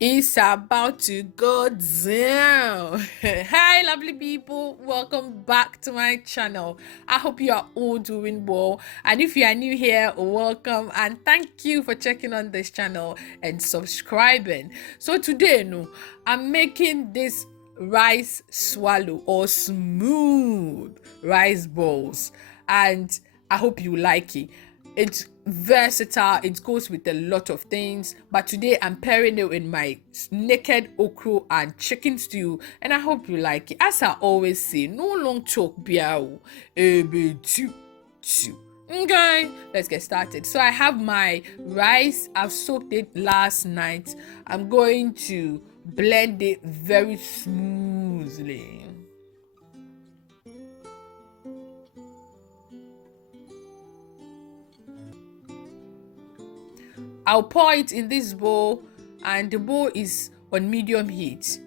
It's about to go down. Hi, lovely people. Welcome back to my channel. I hope you are all doing well. And if you are new here, welcome and thank you for checking on this channel and subscribing. So today, I'm making this rice swallow or smooth rice balls, and I hope you like it. It's versatile, it goes with a lot of things, but today I'm pairing it with my naked okra and chicken stew, and I hope you like it. As I always say, no long talk biao, okay, let's get started. So I have my rice. I've soaked it last night. I'm going to blend it very smoothly. I'll pour it in this bowl, and the bowl is on medium heat.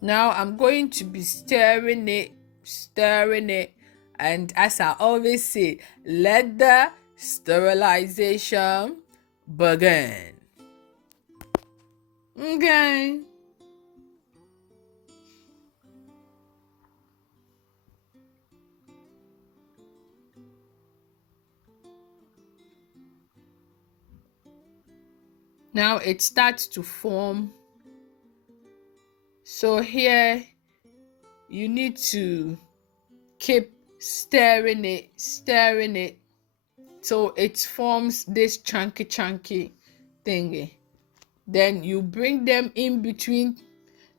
Now I'm going to be stirring it, and as I always say, let the sterilization begin. Okay. Now it starts to form. So here you need to keep stirring it so it forms this chunky thingy. Then you bring them in between,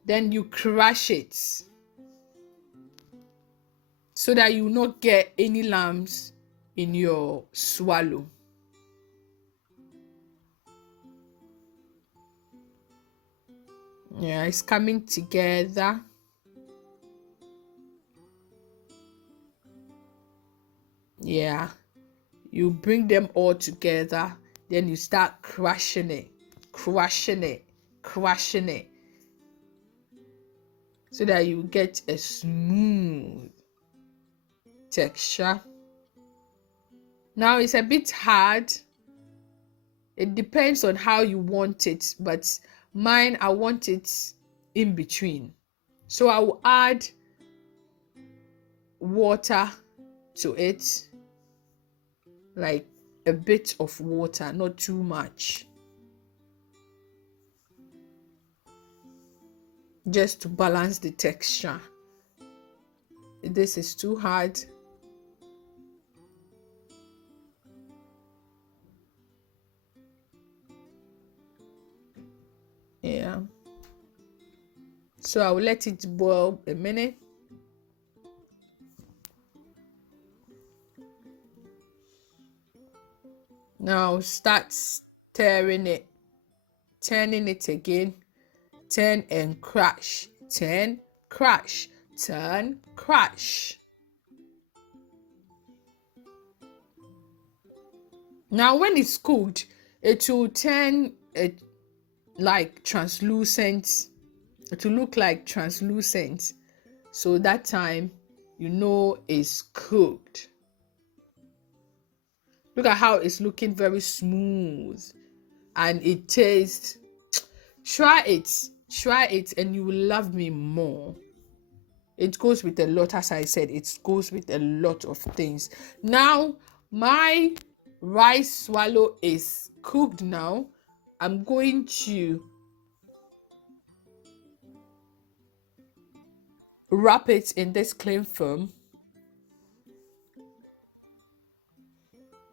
then you crush it so that you not get any lumps in your swallow. Yeah, it's coming together. Yeah, you bring them all together, then you start crushing it so that you get a smooth texture. Now it's a bit hard. It depends on how you want it, but mine, I want it in between. So I will add water to it, like a bit of water, not too much, just to balance the texture. This is too hard. Yeah, so I will let it boil a minute. Now start stirring it, turning it again, turn and crush, turn, crush, turn, crush. Now when it's cooked, it will turn it like translucent. It will look like translucent. So that time you know it's cooked. Look at how it's looking very smooth, and it tastes. Try it and you will love me more. It goes with a lot, as I said, it goes with a lot of things. Now my rice swallow is cooked. Now I'm going to wrap it in this cling film,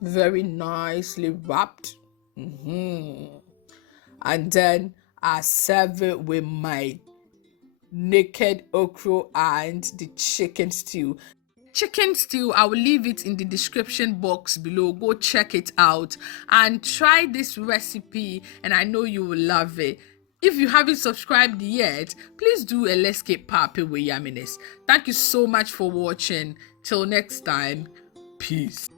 very nicely wrapped. And then I serve it with my naked okra and the chicken stew. Chicken stew, I will leave it in the description box below. Go check it out and try this recipe, and I know you will love it. If you haven't subscribed yet, please do, and let's get popping with yumminess. Thank you so much for watching. Till next time, peace.